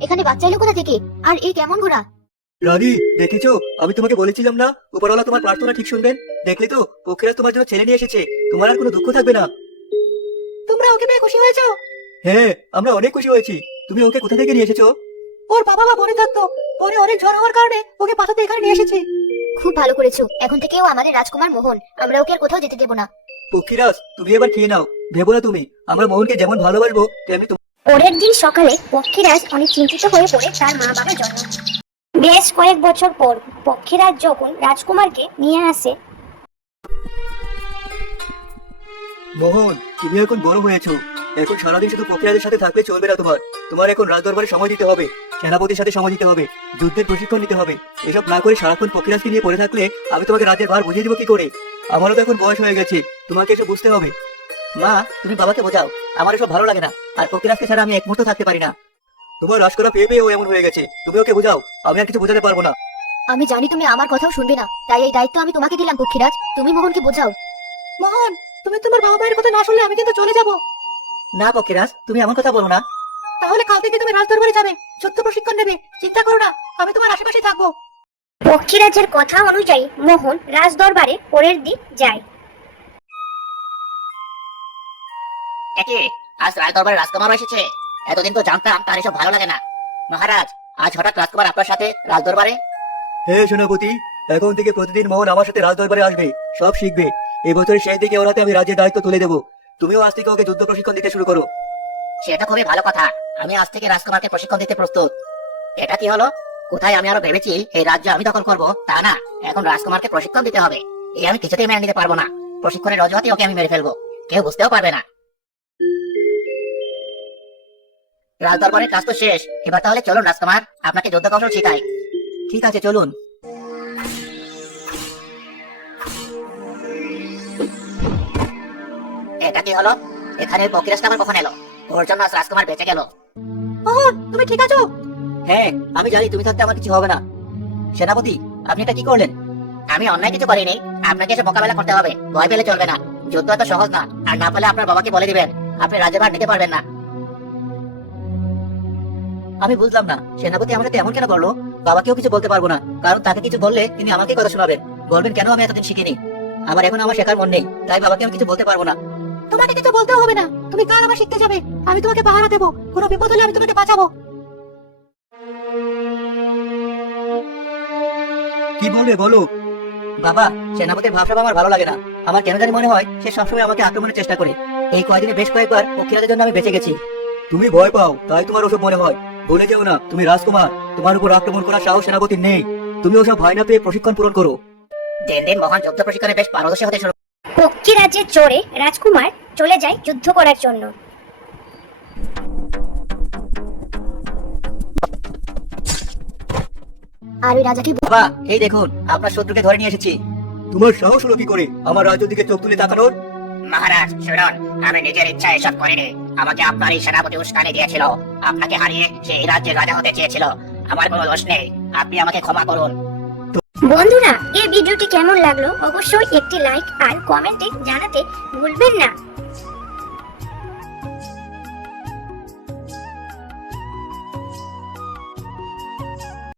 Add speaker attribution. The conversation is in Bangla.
Speaker 1: এখানে বাচ্চা এলো কোথা থেকে? আর এই কেমন ঘোড়া?
Speaker 2: রানী, দেখেছো? আমি তোমাকে বলেছিলাম না উপরওয়ালা তোমার প্রার্থনা ঠিক শুনবেন। দেখলে তো, পক্ষীরাজ তোমার জন্য ছেলে নিয়ে এসেছে। তোমার আর কোনো দুঃখ থাকবে না।
Speaker 3: তোমরা ওকে পেয়ে খুশি হয়েছো?
Speaker 2: হ্যাঁ, আমরা অনেক খুশি হয়েছি। তুমি ওকে কোথা থেকে নিয়ে এসেছো?
Speaker 3: ওর বাবা মা বনে থাকতো, পরে অনেক ঝড় হওয়ার কারণে ওকে পাঠাতে এখানে নিয়ে এসেছি।
Speaker 1: খুব ভালো করেছো। এখন থেকে ও আমাদের রাজকুমার মোহন। আমরা ওকে আর কোথাও যেতে দেব না।
Speaker 2: পক্ষীরাজ, তুমি এবার খেয়ে নাও। ভেবো না তুমি, আমরা মোহনকে যেমন ভালোবাসবো তেমনি
Speaker 4: পরের দিন সকালে পক্ষীরাজ অনেক চিন্তিত হয়ে পড়ে তার মা বাবার জন্য। বেশ কয়েক বছর পর পক্ষীরাজ যখন রাজকুমারকে নিয়ে আসে।
Speaker 2: মোহন, তুমি এখন বড় হয়েছো। এখন সারাদিন শুধু পক্ষীরাজের সাথে থাকলে চলবে না। তোমার তোমার এখন রাজদরবারে সময় দিতে হবে, সেনাপতির সাথে সময় দিতে হবে, যুদ্ধের প্রশিক্ষণ নিতে হবে। এসব না করে সারাক্ষণ পক্ষীরাজকে নিয়ে পড়ে থাকলে আমি তোমাকে রাজ্যের ভার বুঝিয়ে দিব কি করে? আমারও তো এখন বয়স হয়ে গেছে, তোমাকে এসব বুঝতে হবে। মা, তুমি বাবাকে বোঝাও, আমার এসব ভালো লাগে না। আর পক্ষীরাজকে ছাড়া আমি এক মুহূর্ত থাকতে পারি না। তোমার রাজ করা পেয়ে পেয়ে ও এমন হয়ে গেছে, তুমি ওকে বোঝাও। আমি আর কিছু বোঝাতে পারবো না।
Speaker 1: আমি জানি তুমি আমার কথাও শুনবে না, তাই এই দায়িত্ব আমি তোমাকে দিলাম পক্ষীরাজ। তুমি মোহনকে বোঝাও।
Speaker 3: মোহন, তুমি তোমার বাবা মায়ের কথা না শুনলে আমি কিন্তু চলে যাব।
Speaker 2: না পক্ষীরাজ, তুমি এমন কথা বলো না।
Speaker 3: তাহলে কাল থেকে তুমি রাজদরবারে যাবে, যুদ্ধ প্রশিক্ষণ নেবে। চিন্তা করো না, আমি তোমার আশেপাশে থাকবো।
Speaker 4: পক্ষীরাজের কথা অনুযায়ী মোহন রাজদরবারে পরের দিন যায়।
Speaker 5: একে আজ রাজদরবারে রাজকুমার এসেছে। এতদিন তো জানতাম তার এসব ভালো লাগে না। মহারাজ, আজ হঠাৎ রাজকুমার আপনার সাথে রাজদরবারে?
Speaker 2: হে সেনাপতি, এখন থেকে প্রতিদিন মোহন আমার সাথে রাজদরবারে আসবে, সব শিখবে। এবছরের শেষ দিকে ওর হাতে আমি রাজ্যের দায়িত্ব তুলে দেবো। তুমিও আজ থেকে ওকে যুদ্ধ প্রশিক্ষণ দিতে শুরু করো।
Speaker 5: সেটা খুবই ভালো কথা। আমি আজ থেকে রাজকুমারকে প্রশিক্ষণ দিতে প্রস্তুত। এটা কি হলো? কোথায় আমি আরো ভেবেছি এই রাজ্য আমি দখল করব, তা না, এখন রাজকুমারকে প্রশিক্ষণ দিতে হবে। এই আমি কিছুতেই মেনে নিতে পারবো না। প্রশিক্ষণের অজুহাতে ওকে আমি মেরে ফেলবো, কেউ বুঝতেও পারবে না। রাজদরবারের কাজ তো শেষ, এবার তাহলে চলুন রাজকুমার, আপনাকে যুদ্ধ কৌশল শিখাই।
Speaker 2: ঠিক আছে, চলুন।
Speaker 5: এটা কি হলো? এখানে পক্ষীরাজটা আবার কখন এলো? ওর জন্য আজ রাজকুমার বেঁচে গেল।
Speaker 3: মোহন, তুমি ঠিক আছো?
Speaker 2: হ্যাঁ, আমি জানি তুমি থাকতে আমার কিছু হবে না। সেনাপতি, আপনি এটা কি করলেন?
Speaker 5: আমি অন্যায় কিছু করিনি, আপনাকে এসে মোকাবেলা করতে হবে, ভয় পেলে চলবে না। যুদ্ধ এত সহজ না, আর না পেলে আপনার বাবাকে বলে দিবেন, আপনি রাজ্যভার নিতে পারবেন না।
Speaker 2: আমি বুঝলাম না, সেনাপতি আমার সাথে এমন কেন করলো? বাবাকেও কিছু বলতে পারবো না, কারণ তাকে কিছু বললে তিনি আমাকে কথা শোনাবেন। বলবেন কেন আমি এতদিন শিখিনি। আবার এখন আমার শেখার মন নেই, তাই বাবাকে আমি কিছু বলতে পারবো না।
Speaker 3: তোমাকে কিছু বলতেও হবে না, তুমি কাল আবার শিখতে যাবে। আমি তোমাকে পাহারা দেবো, কোনো বিপদ হলে আমি তোমাকে বাঁচাবো।
Speaker 2: কি বলবে বলো? বাবা, সেনাপতির ভাবসাব আমার ভালো লাগে না। আমার কেন জানি মনে হয় সে সবসময় আমাকে আক্রমণের চেষ্টা করে। এই কয়দিনে বেশ কয়েকবার পক্ষীরাজের জন্য আমি বেঁচে গেছি। তুমি ভয় পাও, তাই তোমার ওসব মনে হয়। ভুলে যেও না, তুমি রাজকুমার, তোমার উপর আক্রমণ করার সাহস সেনাপতির নেই। তুমি ওসব ভয় না পেয়ে প্রশিক্ষণ পূরণ করো।
Speaker 5: দিন দিন মহান যুদ্ধ প্রশিক্ষণে বেশ পারদর্শী হতে শুরু।
Speaker 4: পক্ষীরাজের চড়ে রাজকুমার চলে যায় যুদ্ধ করার জন্য।
Speaker 1: আর ওই রাজাকে
Speaker 2: বাবা, এই দেখুন, আপনার শত্রুকে ধরে নিয়ে এসেছি। তোমার সাহস হলো কি করে আমার রাজ্যের দিকে চোখ তুলে তাকানোর?
Speaker 5: মহারাজ শুনুন, আমি নিজের ইচ্ছা এসব করিনি। আমাকে আপনার এই সেনাপতি উস্কানি দিয়েছিল। আপনাকে হারিয়ে সে এই রাজ্যের রাজা হতে চেয়েছিল। আমার কোনো দোষ নেই, আপনি আমাকে ক্ষমা করুন।
Speaker 4: বন্ধুরা, এই ভিডিওটি কেমন লাগলো অবশ্যই একটি লাইক আর কমেন্টে জানাতে ভুলবেন না।